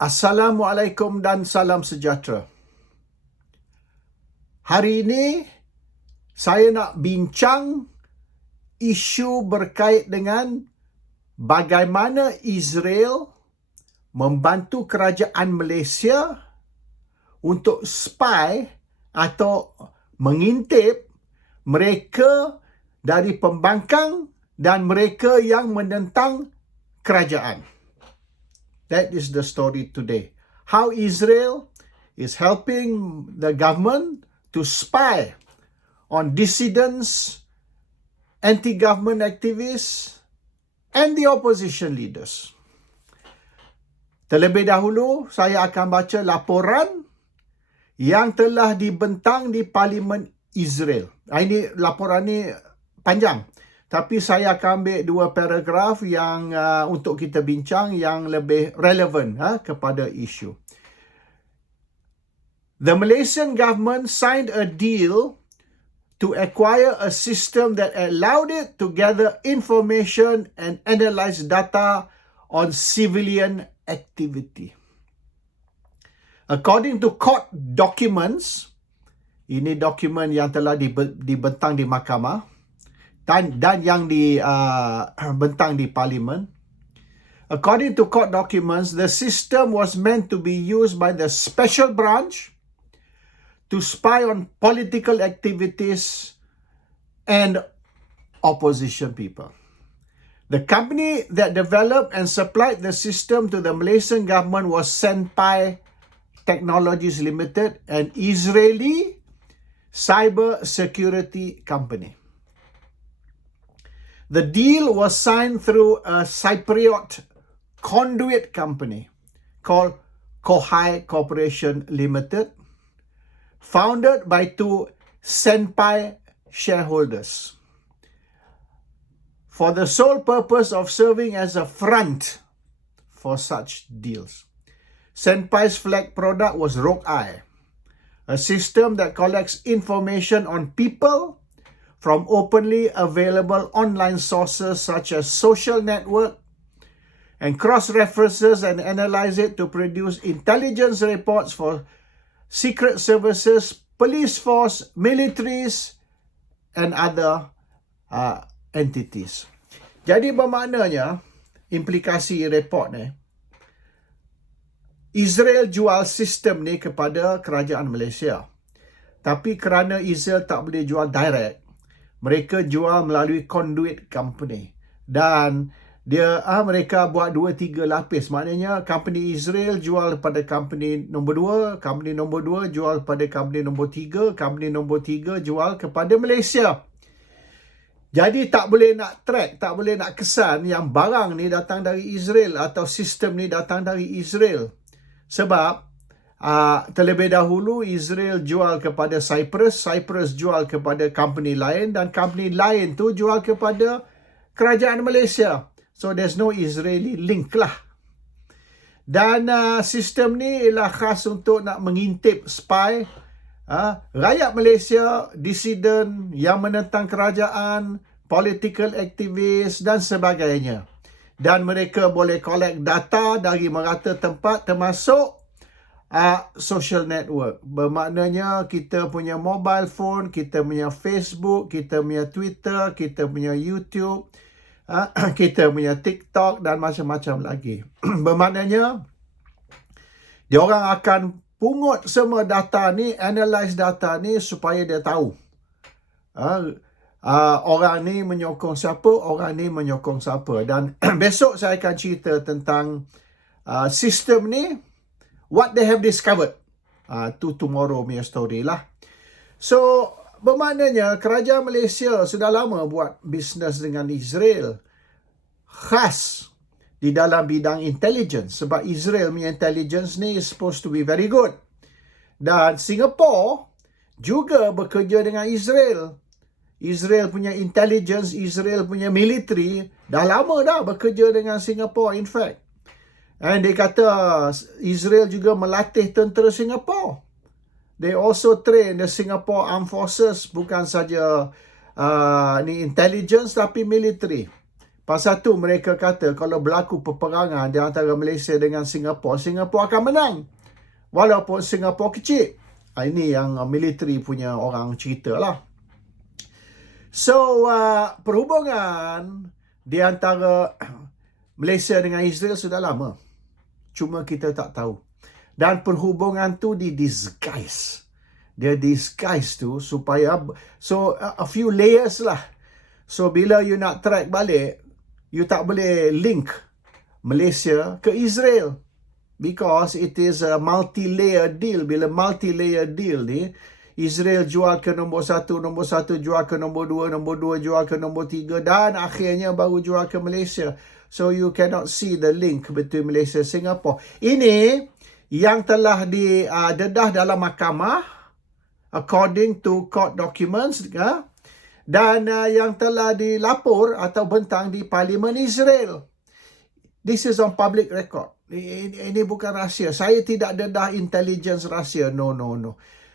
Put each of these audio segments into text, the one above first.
Assalamualaikum dan salam sejahtera. Hari ini saya nak bincang isu berkait dengan bagaimana Israel membantu kerajaan Malaysia untuk spy atau mengintip mereka dari pembangkang dan mereka yang menentang kerajaan. That is the story today. How Israel is helping the government to spy on dissidents, anti-government activists, and the opposition leaders. Terlebih dahulu, saya akan baca laporan yang telah dibentang di Parlimen Israel. Ini laporan ni panjang. Tapi saya akan ambil dua paragraf yang untuk kita bincang yang lebih relevan kepada isu. The Malaysian government signed a deal to acquire a system that allowed it to gather information and analyze data on civilian activity. According to court documents, ini dokumen yang telah dibentang di mahkamah, dan yang dibentang di Parlimen. According to court documents, the system was meant to be used by the special branch to spy on political activities and opposition people. The company that developed and supplied the system to the Malaysian government was Senpai Technologies Limited, an Israeli cyber security company. The deal was signed through a Cypriot conduit company called Kohai Corporation Limited, founded by two Senpai shareholders, for the sole purpose of serving as a front for such deals. Senpai's flag product was Rogue Eye, a system that collects information on people from openly available online sources such as social network and cross-references and analyze it to produce intelligence reports for secret services, police force, militaries, and other entities. Jadi bermaknanya, implikasi report ni, Israel jual sistem ni kepada kerajaan Malaysia. Tapi kerana Israel tak boleh jual direct, mereka jual melalui conduit company. Dan mereka buat 2-3 lapis. Maknanya company Israel jual pada company nombor 2, company nombor 2 jual pada company nombor 3, company nombor 3 jual kepada Malaysia. Jadi tak boleh nak track, tak boleh nak kesan yang barang ni datang dari Israel atau sistem ni datang dari Israel. Sebab terlebih dahulu Israel jual kepada Cyprus jual kepada company lain, dan company lain tu jual kepada kerajaan Malaysia. So there's no Israeli link lah. Dan sistem ni ialah khas untuk nak mengintip spy rakyat Malaysia, dissident yang menentang kerajaan, political activist dan sebagainya. Dan mereka boleh collect data dari merata tempat termasuk social network. Bermaknanya kita punya mobile phone, kita punya Facebook, kita punya Twitter, kita punya YouTube, kita punya TikTok dan macam-macam lagi. Bermaknanya diorang akan pungut semua data ni, analyze data ni supaya dia tahu orang ni menyokong siapa, orang ni menyokong siapa. Dan besok saya akan cerita tentang sistem ni, what they have discovered. To tomorrow punya story lah. So, bermaknanya kerajaan Malaysia sudah lama buat bisnes dengan Israel. Khas di dalam bidang intelligence. Sebab Israel punya intelligence ni is supposed to be very good. Dan Singapore juga bekerja dengan Israel. Israel punya intelligence, Israel punya military dah lama dah bekerja dengan Singapore, in fact. And dia kata Israel juga melatih tentera Singapore. They also train the Singapore Armed Forces, bukan saja ni intelligence tapi military. Pasal tu mereka kata kalau berlaku peperangan di antara Malaysia dengan Singapura, Singapura akan menang. Walaupun Singapura kecil. Ini yang military punya orang cerita lah. So, perhubungan di antara Malaysia dengan Israel sudah lama. Cuma kita tak tahu. Dan perhubungan tu di-disguise. Dia disguise tu supaya, so a few layers lah. So, bila you nak track balik, you tak boleh link Malaysia ke Israel. Because it is a multi-layer deal. Bila multi-layer deal ni, Israel jual ke nombor 1 jual ke nombor 2 jual ke nombor 3 dan akhirnya baru jual ke Malaysia. So you cannot see the link between Malaysia and Singapore. Ini yang telah didedah dalam mahkamah according to court documents dan yang telah dilapor atau bentang di Parlimen Israel. This is on public record. Ini bukan rahsia. Saya tidak dedah intelligence rahsia. No.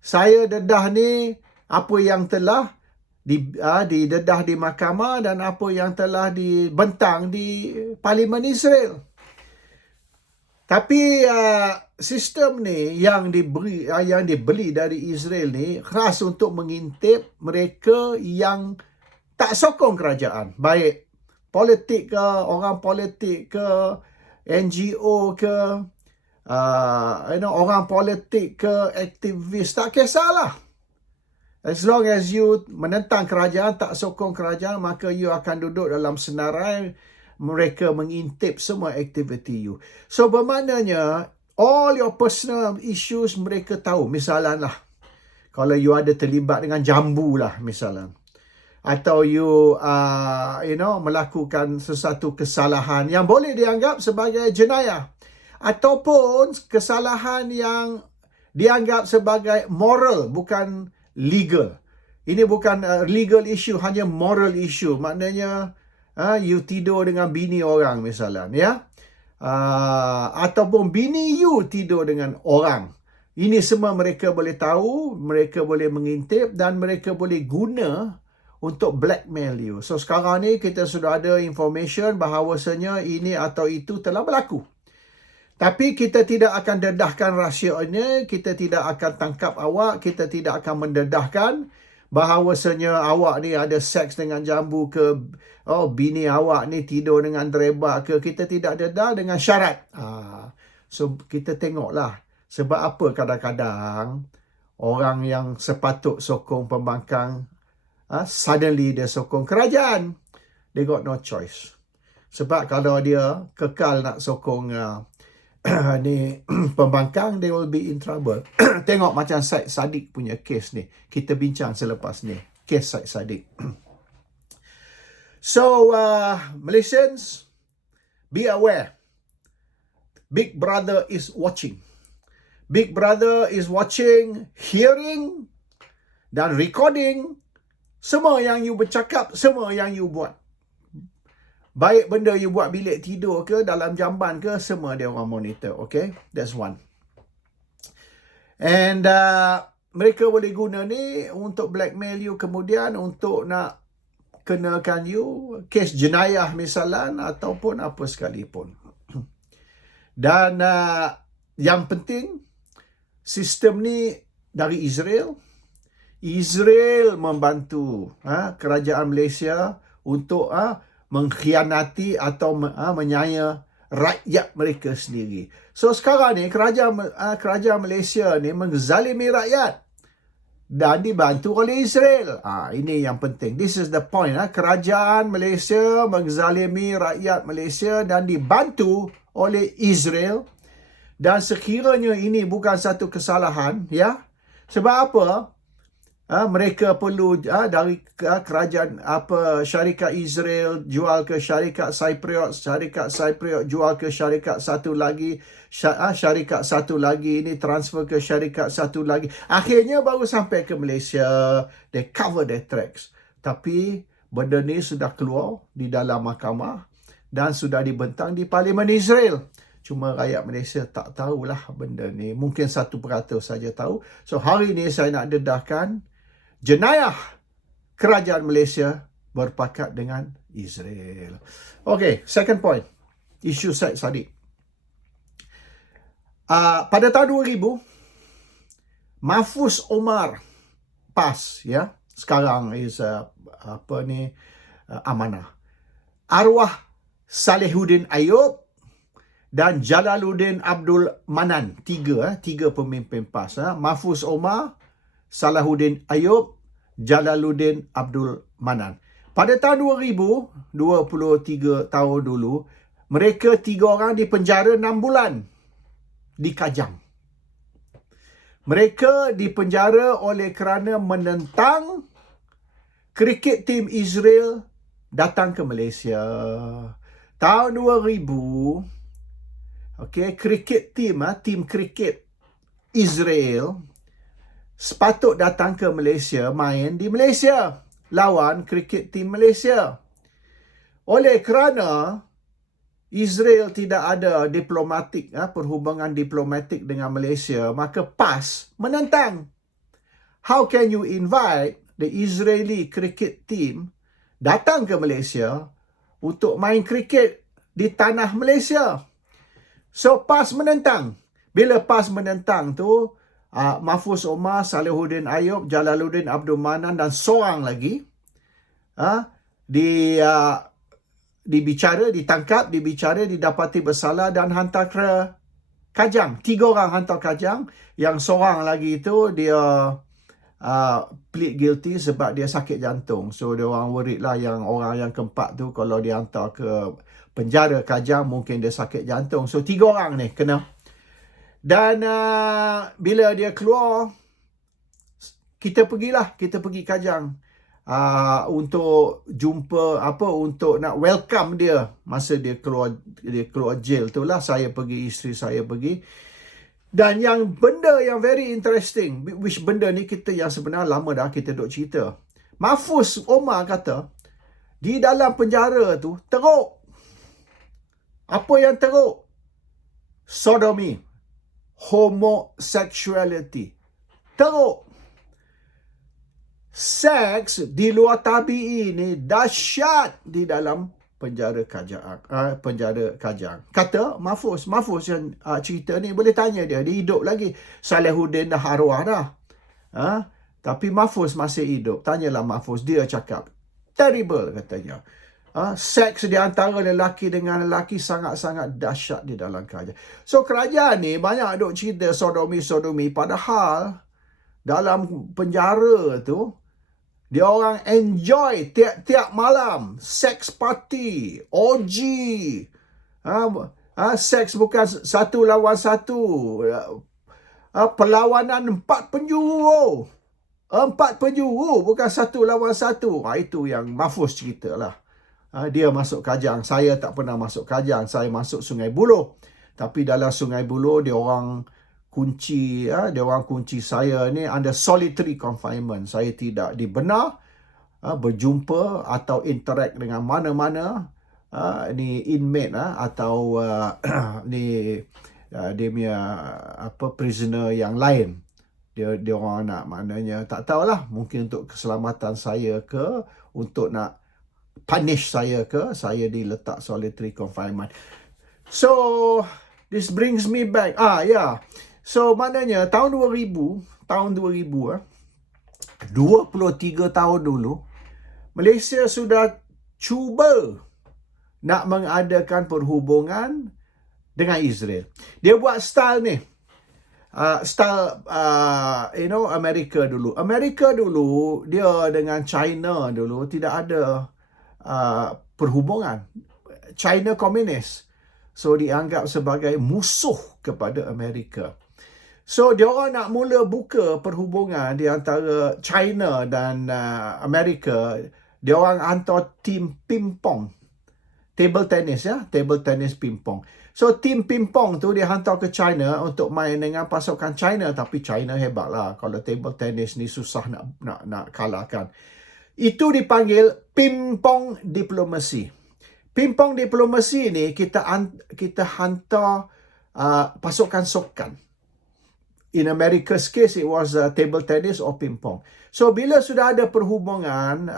Saya dedah ni apa yang telah didedah di mahkamah dan apa yang telah dibentang di Parlimen Israel. Tapi sistem ni yang dibeli dari Israel ni khas untuk mengintip mereka yang tak sokong kerajaan. Baik politik ke, orang politik ke, NGO ke, orang politik ke, aktivis, tak kisahlah. As long as you menentang kerajaan, tak sokong kerajaan, maka you akan duduk dalam senarai mereka mengintip semua aktiviti you. So bermaknanya all your personal issues mereka tahu. Misalnya lah, kalau you ada terlibat dengan jambu lah misalnya, atau you melakukan sesuatu kesalahan yang boleh dianggap sebagai jenayah, ataupun kesalahan yang dianggap sebagai moral, bukan legal. Ini bukan legal issue, hanya moral issue. Maknanya you tidur dengan bini orang misalnya, ya, ataupun bini you tidur dengan orang. Ini semua mereka boleh tahu, mereka boleh mengintip dan mereka boleh guna untuk blackmail you. So sekarang ni kita sudah ada information bahawasanya ini atau itu telah berlaku. Tapi kita tidak akan dedahkan rahsianya, kita tidak akan tangkap awak, kita tidak akan mendedahkan bahawasanya awak ni ada seks dengan jambu ke, bini awak ni tidur dengan dreba ke. Kita tidak dedah dengan syarat. So kita tengoklah sebab apa kadang-kadang orang yang sepatut sokong pembangkang suddenly dia sokong kerajaan. They got no choice. Sebab kalau dia kekal nak sokong ni pembangkang, they will be in trouble. Tengok macam Syed Saddiq punya kes ni. Kita bincang selepas ni. Kes Syed Saddiq. So, Malaysians, be aware. Big Brother is watching. Big Brother is watching, hearing dan recording semua yang you bercakap, semua yang you buat. Baik benda you buat bilik tidur ke, dalam jamban ke, semua dia orang monitor. Okay? That's one. And mereka boleh guna ni untuk blackmail you kemudian, untuk nak kenakan you kes jenayah misalnya, ataupun apa sekalipun. Dan yang penting, sistem ni dari Israel. Israel membantu kerajaan Malaysia untuk mengkhianati atau menyaya rakyat mereka sendiri. So sekarang ni kerajaan Malaysia ni menzalimi rakyat dan dibantu oleh Israel. Ini yang penting. This is the point. Kerajaan Malaysia menzalimi rakyat Malaysia dan dibantu oleh Israel. Dan sekiranya ini bukan satu kesalahan, ya. Sebab apa? Mereka perlu dari kerajaan syarikat Israel jual ke syarikat Cypriot, syarikat Cypriot jual ke syarikat satu lagi, syarikat satu lagi ini transfer ke syarikat satu lagi. Akhirnya baru sampai ke Malaysia. They cover their tracks. Tapi benda ni sudah keluar di dalam mahkamah dan sudah dibentang di Parlimen Israel. Cuma rakyat Malaysia tak tahulah benda ni. Mungkin 1% saja tahu. So hari ni saya nak dedahkan jenayah kerajaan Malaysia berpakat dengan Israel. Okay, second point. Isu Syed Saddiq. Pada tahun 2000, Mahfuz Omar PAS, ya. Sekarang is amanah. Arwah Salihuddin Ayub dan Jalaluddin Abdul Manan. Tiga pemimpin PAS. Mahfuz Omar, Salahuddin Ayub, Jalaluddin Abdul Manan. Pada tahun 2000, 23 tahun dulu, mereka tiga orang dipenjara 6 bulan di Kajang. Mereka dipenjara oleh kerana menentang kriket tim Israel datang ke Malaysia. Tahun 2000, kriket tim kriket Israel sepatut datang ke Malaysia, main di Malaysia lawan kriket tim Malaysia. Oleh kerana Israel tidak ada perhubungan diplomatik dengan Malaysia, maka PAS menentang. How can you invite the Israeli cricket team datang ke Malaysia untuk main kriket di tanah Malaysia? So PAS menentang. Bila PAS menentang tu, Mahfuz Omar, Salihuddin Ayub, Jalaluddin Abdul Manan dan seorang lagi ditangkap, didapati bersalah dan hantar ke Kajang. 3 orang hantar Kajang. Yang seorang lagi itu dia plead guilty sebab dia sakit jantung. So dia orang worried lah yang orang yang keempat tu kalau dia hantar ke penjara Kajang mungkin dia sakit jantung. So 3 orang ni kena. Dan bila dia keluar, kita pergi Kajang untuk jumpa untuk nak welcome dia masa dia keluar jail tu lah. Saya pergi, isteri saya pergi. Dan yang benda yang very interesting, which benda ni kita yang sebenarnya lama dah kita duk cerita. Mahfuz Omar kata di dalam penjara tu teruk. Apa yang teruk? Sodomy, homosexuality. Teruk. Seks di luar tabi'i ni dahsyat di dalam penjara Kajang. Kata Mahfuz yang cerita ni, boleh tanya dia hidup lagi. Salihuddin dah arwah dah. Tapi Mahfuz masih hidup. Tanyalah Mahfuz, dia cakap terrible katanya. Seks di antara lelaki dengan lelaki sangat-sangat dahsyat di dalam kerajaan. So kerajaan ni banyak duk cerita sodomi, padahal dalam penjara tu dia orang enjoy tiap malam seks party, orgy. Seks bukan 1 lawan 1. Perlawanan 4 penjuru. 4 penjuru bukan 1 lawan 1. Itu yang Mahfuz cerita lah. Dia masuk Kajang. Saya tak pernah masuk Kajang. Saya masuk Sungai Buloh. Tapi dalam Sungai Buloh dia orang kunci saya ni under solitary confinement. Saya tidak dibenar berjumpa atau interact dengan mana-mana ni inmate atau ni dia punya prisoner yang lain. Dia orang nak, maknanya tak tahulah, mungkin untuk keselamatan saya ke, untuk nak punish saya ke, saya diletak solitary confinement. So this brings me back. So maknanya tahun 2000, 23 tahun dulu, Malaysia sudah cuba nak mengadakan perhubungan dengan Israel. Dia buat style ni. Amerika dulu. Amerika dulu, dia dengan China dulu tidak ada perhubungan. China komunis. So dianggap sebagai musuh kepada Amerika. So, dia orang nak mula buka perhubungan di antara China dan Amerika. Dia orang hantar tim ping-pong. Table tennis, table tennis ping-pong. So, tim ping-pong tu dia hantar ke China untuk main dengan pasukan China. Tapi China hebat lah. Kalau table tennis ni susah nak kalahkan. Itu dipanggil ping-pong diplomasi. Ping-pong diplomasi ni kita hantar pasukan sukan. in America's case, it was table tennis or ping pong. So, bila sudah ada perhubungan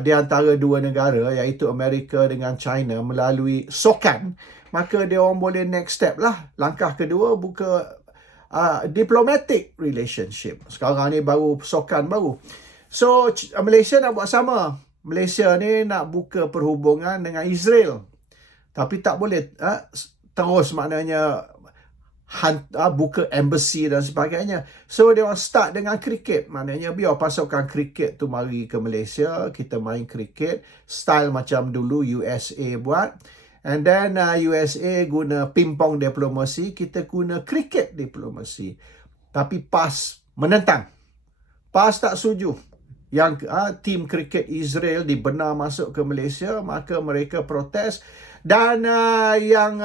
di antara dua negara, iaitu Amerika dengan China melalui sokan, maka dia orang boleh next step lah. Langkah kedua, buka diplomatic relationship. Sekarang ni baru sokan baru. So, Malaysia nak buat sama. Malaysia ni nak buka perhubungan dengan Israel. Tapi tak boleh terus maknanya buka embassy dan sebagainya. So, dia orang start dengan kriket. Maknanya, biar pasukan kriket tu mari ke Malaysia. Kita main kriket. Style macam dulu USA buat. And then, USA guna ping-pong diplomasi. Kita guna kriket diplomasi. Tapi PAS menentang. PAS tak setuju. Yang tim kriket Israel dibenar masuk ke Malaysia, maka mereka protes. Dan yang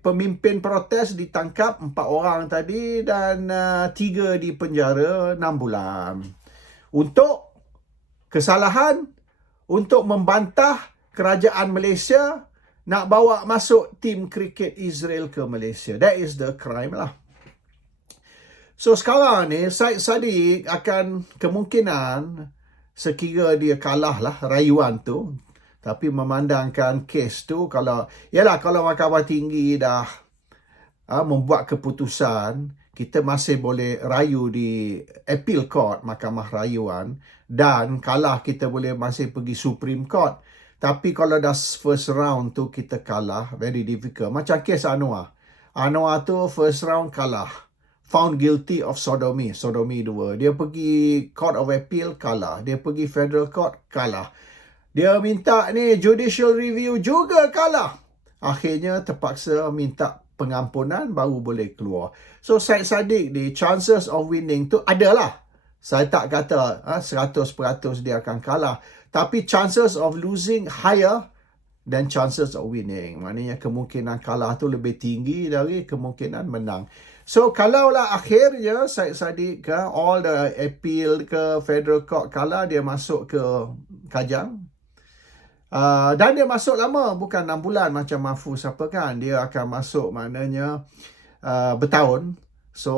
pemimpin protes ditangkap 4 orang tadi dan 3 di penjara 6 bulan. Untuk kesalahan, untuk membantah kerajaan Malaysia nak bawa masuk tim kriket Israel ke Malaysia. That is the crime lah. So sekarang ni Syed Saddiq akan kemungkinan, sekira dia kalah lah rayuan tu, tapi memandangkan kes tu, kalau Mahkamah Tinggi dah membuat keputusan, kita masih boleh rayu di appeal court, mahkamah rayuan, dan kalah kita boleh masih pergi Supreme Court. Tapi kalau dah first round tu kita kalah, very difficult. Macam kes Anwar. Anwar tu first round kalah. Found guilty of sodomy 2. Dia pergi Court of Appeal, kalah. Dia pergi Federal Court, kalah. Dia minta ni judicial review, juga kalah. Akhirnya terpaksa minta pengampunan baru boleh keluar. So Syed Saddiq ni, chances of winning tu adalah. Saya tak kata 100% dia akan kalah. Tapi chances of losing higher than chances of winning. Maknanya kemungkinan kalah tu lebih tinggi dari kemungkinan menang. So, kalaulah akhirnya Syed Saddiq ke all the appeal ke Federal Court kalah, dia masuk ke Kajang. Dan dia masuk lama, bukan 6 bulan macam Mahfuz apa kan. Dia akan masuk maknanya bertahun. So,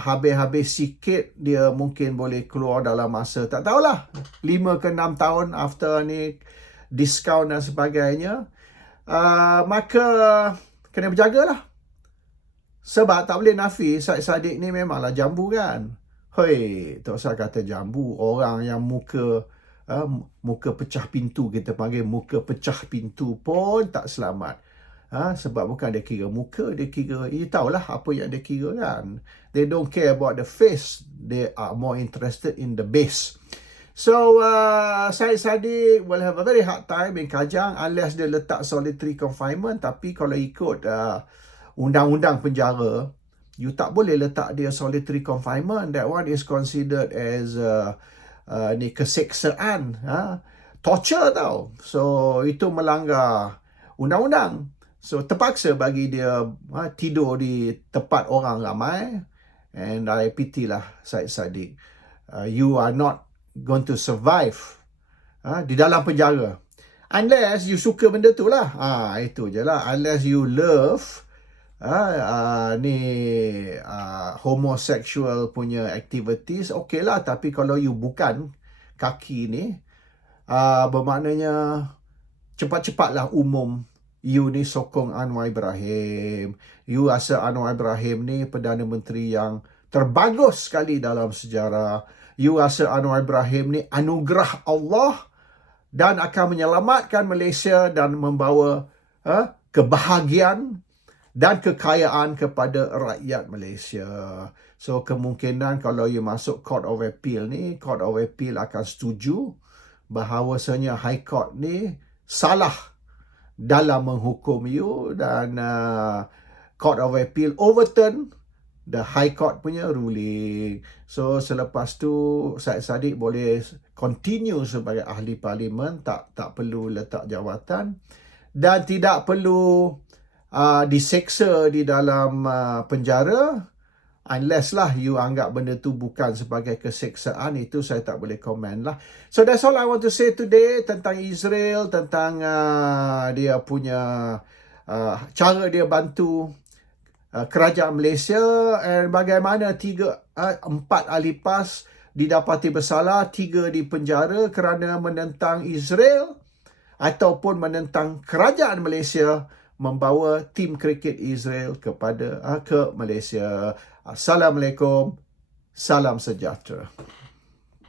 habis-habis sikit dia mungkin boleh keluar dalam masa, tak tahulah, 5 ke 6 tahun after ni diskaun dan sebagainya. Maka kena berjagalah. Sebab tak boleh nafi, Syed Saddiq ni memanglah jambu kan. Hei, tak usah kata jambu. Orang yang muka pecah pintu, kita panggil muka pecah pintu pun tak selamat. Sebab bukan dia kira muka, dia kira, tahulah apa yang dia kira kan. They don't care about the face. They are more interested in the base. So, Syed Saddiq will have a very hard time in Kajang unless dia letak solitary confinement. Tapi kalau ikut undang-undang penjara, you tak boleh letak dia solitary confinement. That one is considered as keseksaan, torture tau. So, itu melanggar undang-undang. So, terpaksa bagi dia tidur di tempat orang ramai. And I pity lah Syed Saddiq. You are not going to survive di dalam penjara. Unless you suka benda tu lah. Itu je lah. Unless you love homosexual punya activities, okay lah. Tapi kalau you bukan kaki ni, bermaknanya cepat-cepatlah umum you ni sokong Anwar Ibrahim. You rasa Anwar Ibrahim ni Perdana Menteri yang terbagus sekali dalam sejarah. You rasa Anwar Ibrahim ni anugerah Allah dan akan menyelamatkan Malaysia dan membawa kebahagiaan dan kekayaan kepada rakyat Malaysia. So, kemungkinan kalau you masuk Court of Appeal ni, Court of Appeal akan setuju bahawasanya High Court ni salah dalam menghukum you, dan Court of Appeal overturn the High Court punya ruling. So, selepas tu Syed Saddiq boleh continue sebagai ahli parlimen, tak perlu letak jawatan dan tidak perlu diseksa di dalam penjara, unless lah you anggap benda tu bukan sebagai keseksaan. Itu saya tak boleh komen lah. So that's all I want to say today tentang Israel, tentang dia punya cara dia bantu kerajaan Malaysia, and bagaimana 4 ahli PAS didapati bersalah, 3 dipenjara kerana menentang Israel ataupun menentang kerajaan Malaysia membawa tim kriket Israel ke Malaysia. Assalamualaikum, salam sejahtera.